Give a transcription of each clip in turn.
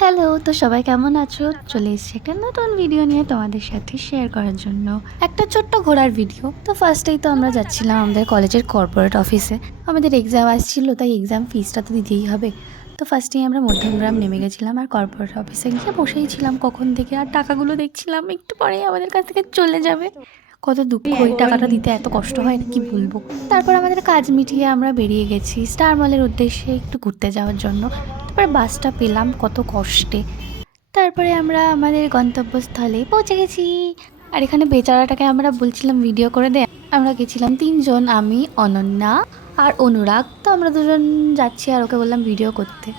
Hello, তো সবাই কেমন আছো? চলে এসেছি একটা নতুন ভিডিও নিয়ে তোমাদের সাথে শেয়ার করার জন্য। একটা ছোট্ট ঘোরার ভিডিও। তো ফার্স্টেই তো আমরা যাচ্ছিলাম আমাদের কলেজের কর্পোরেট অফিসে। আমাদের এক্সাম আসছিল, তাই এক্সাম ফিসটা তো দিতেই হবে। তো ফার্স্টেই আমরা মধ্যমগ্রাম নেমে গেছিলাম আর কর্পোরেট অফিসে গিয়ে বসেই ছিলাম কখন থেকে। আর টাকাগুলো দেখছিলাম একটু পরেই আমাদের কাছ থেকে চলে যাবে। কত দুঃখ, এই টাকাটা দিতে এত কষ্ট হয় না কি বলবো। তারপর আমাদের কাজ মিটিয়ে আমরা বেরিয়ে গেছি স্টার মলের উদ্দেশ্যে একটু ঘুরতে যাওয়ার জন্য। তারপরে বাসটা পেলাম কত কষ্টে। তারপরে আমরা আমাদের গন্তব্যস্থলে পৌঁছে গেছি। আর এখানে বেচারাটাকে আমরা বলছিলাম ভিডিও করে দে। আমরা গেছিলাম তিনজন, আমি, অনন্যা আর অনুরাগ। তো আমরা দুজন যাচ্ছি আর ওকে বললাম ভিডিও করতে।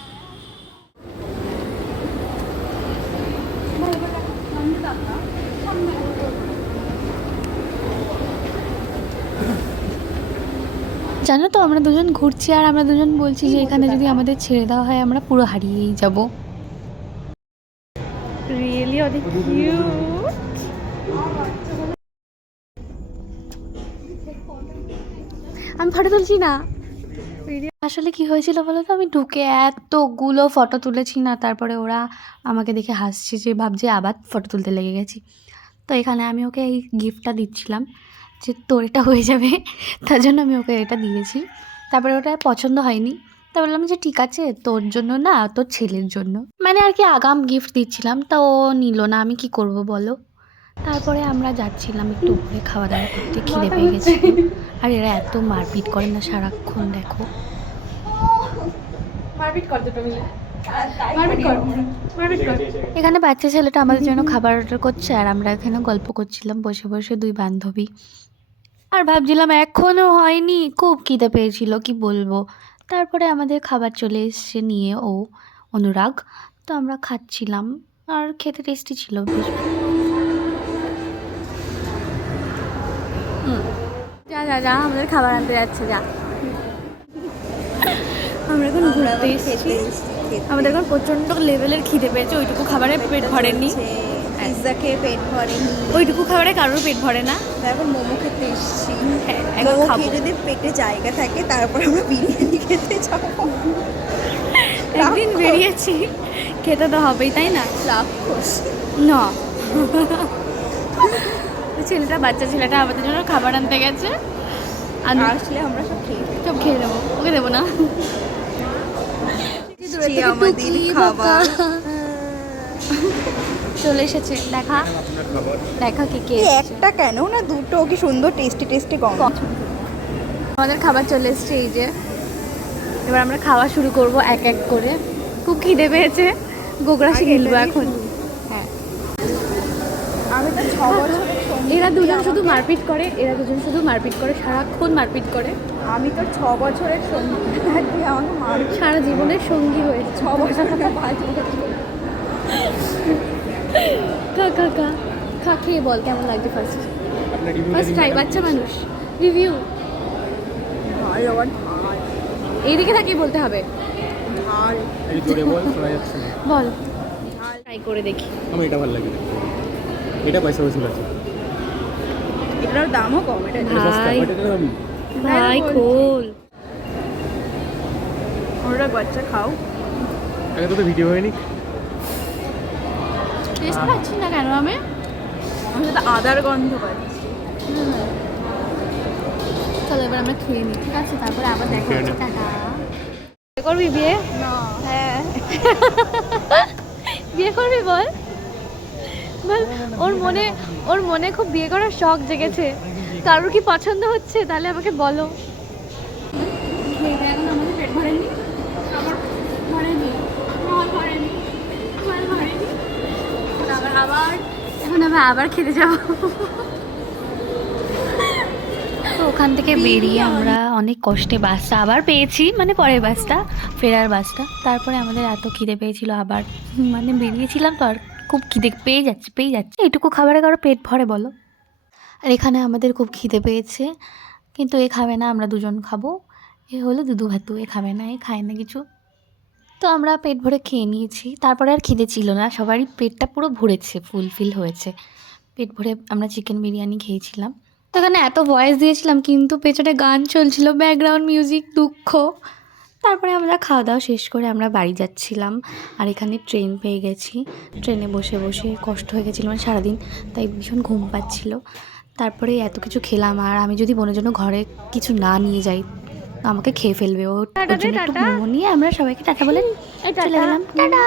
জানো তো আমরা দুজন ঘুরছি আর আমরা দুজন বলছি যে এখানে যদি আমাদের ছেড়ে দেওয়া হয় আমরা পুরো হারিয়েই যাব। রিয়েলি অনেক কিউট। আমি ফটো তুলছি না। আসলে কি হয়েছিল বলো তো, আমি ঢুকে এতগুলো ফটো তুলেছি না, তারপরে ওরা আমাকে দেখে হাসছে, যে ভাবছে আবার ফটো তুলতে লেগে গেছি। তো এখানে আমি ওকে এই গিফটটা দিচ্ছিলাম যে তোর এটা হয়ে যাবে, তার জন্য আমি ওকে এটা দিয়েছি। তারপরে ওটা পছন্দ হয়নি, তা বললাম যে ঠিক আছে, তোর জন্য না, তোর ছেলের জন্য, মানে আর কি আগাম গিফট দিচ্ছিলাম। তা ও নিল না, আমি কি করব বলো। তারপরে আমরা যাচ্ছিলাম একটু উপরে খাওয়া দাওয়া করতে, খিদে পেয়ে গেছি। আর এরা এত মারপিট করে না সারাক্ষণ, দেখো মারপিট কর দুটো মিলে, মারপিট কর, মারপিট কর। এখানে বাচ্চা ছেলেটা আমাদের জন্য খাবার অর্ডার করছে আর আমরা এখানে গল্প করছিলাম বসে বসে দুই বান্ধবী। আর ভাবছিলাম এখনও হয়নি, খুব খিদে পেয়েছিল কি বলবো। তারপরে আমাদের খাবার চলে এসছে নিয়ে ও অনুরাগ। তো আমরা খাচ্ছিলাম আর খেতে টেস্টি ছিল বেশ। যা যা যা, আমাদের খাবার আনতে যাচ্ছে, যা। আমরা এখন ঘুরতে এসেছি, আমাদের এখন প্রচণ্ড লেভেলের খিদে পেয়েছে, ওইটুকু খাবারে পেট ভরেনি। পিৎজা খেয়ে পেট ভরেনি, ওইটুকু খাবারে কারোর পেট ভরে না। এখন মোমো খেতে এসেছি। হ্যাঁ, এখন মোমো খাবো। খেয়ে যদি পেটে জায়গা থাকে তারপর আমরা বিরিয়ানি খেতে যাবো। একদিন বেরিয়েছি, খেতে তো হবেই, তাই না? রাক্ষস না, ছেলেটা, বাচ্চা ছেলেটা আমাদের জন্য খাবার আনতে গেছে। আসলে আমরা সব খেয়ে সব খেয়ে নেবো, ওকে দেবো না। এসেছি আমাদের খাবার। চলে এসেছে, দেখা দেখা কি কে এসেছে। একটা কেন না দুটো, কি সুন্দর টেস্টি টেস্টি গন্ধ। আমাদের খাবার চলে এসেছে, এই যে এবার আমরা খাওয়া শুরু করব এক এক করে। খুব খিদে পেয়েছে, গোগ্রাসে গিলবো এখন। হ্যাঁ, আমি তো 6 বছরের সঙ্গী, এরা দুজন শুধু মারপিট করে, এরা দুজন শুধু মারপিট করে, সারাক্ষণ মারপিট করে। আমি তো 6 বছরের সঙ্গী, আর তুই আমাকে মার। সারা জীবনের সঙ্গী হয়েছে। 6 বছর থেকে 5 বছর। খা খা খা খা, খেয়ে বল কেমন লাগছে। ফার্স্ট ফার্স্ট ট্রাই, বাচ্চা মানুষ, রিভিউ। ভালো আর ঝাল এইদিকে তাকিয়ে বলতে হবে। ঝাল এই জোরে বল, শোনা যাচ্ছে না। বল, ঝাল। ট্রাই করে দেখি। আমি এটা ভালো লাগে, এটা পয়সা বসুল আছে, এটার দামও কম, এটা এটা সস্তা, ভাই, বাট এটা দামি। ভাই খোল। ওরা বাচ্চা খাও। আগে তো ভিডিও হয়নি। টেস্ট পাচ্ছি না কেন আমি? আমি তো আদার গন্ধ পাচ্ছি। চলো এবার আমরা খেয়ে নিই, ঠিক আছে? তারপরে আবার দেখা খেয়ে হচ্ছে, নে। টাটা। করবি বিয়ে? না, হ্যাঁ বিয়ে করবি বল, বল। ওর মনে খুব বিয়ে করার শখ জেগেছে। কারোর কি পছন্দ হচ্ছে তাহলে আমাকে বলো। এখন আমাদের পেট ভরেনি, আমার ভরেনি, আমার ভরেনি, আমার ভরেনি। এখন আমরা আবার খেতে যাবো। তো ওখান থেকে বেরিয়ে আমরা অনেক কষ্টে বাসটা আবার পেয়েছি, মানে পরের বাসটা, ফেরার বাসটা। তারপরে আমাদের এত খিদে পেয়েছিল, আবার মানে বেরিয়েছিলাম তো, আর খুব খিদে পেয়ে যাচ্ছে। এইটুকু খাবারে কারো পেট ভরে বলো? আর এখানে আমাদের খুব খিদে পেয়েছে, কিন্তু এ খাবে না, আমরা দুজন খাবো। এ হলো দুদু ভাতু, এ খাবে না, এ খায় না কিছু। তো আমরা পেট ভরে খেয়ে নিয়েছি, তারপরে আর খিদে ছিল না, সবারই পেটটা পুরো ভরেছে, ফুলফিল হয়েছে। পেট ভরে আমরা চিকেন বিরিয়ানি খেয়েছিলাম। তো এখানে এত ভয়েস দিয়েছিলাম, কিন্তু পেছনে গান চলছিল, ব্যাকগ্রাউন্ড মিউজিক, দুঃখ। তো তারপরে আমরা খাওয়া দাওয়া শেষ করে আমরা বাড়ি যাচ্ছিলাম। আর এখানে ট্রেন পেয়ে গেছি। ট্রেনে বসে বসে কষ্ট হয়ে গেছিলো, মানে সারাদিন, তাই ভীষণ ঘুম পাচ্ছিল। তারপরে এত কিছু খেলাম, আর আমি যদি বোনের জন্য ঘরে কিছু না নিয়ে যাই আমাকে খেয়ে ফেলবে। ওর জন্য একটু মোমো নিয়ে আমরা সবাইকে টাটা বলে চলে গেলাম। টাটা।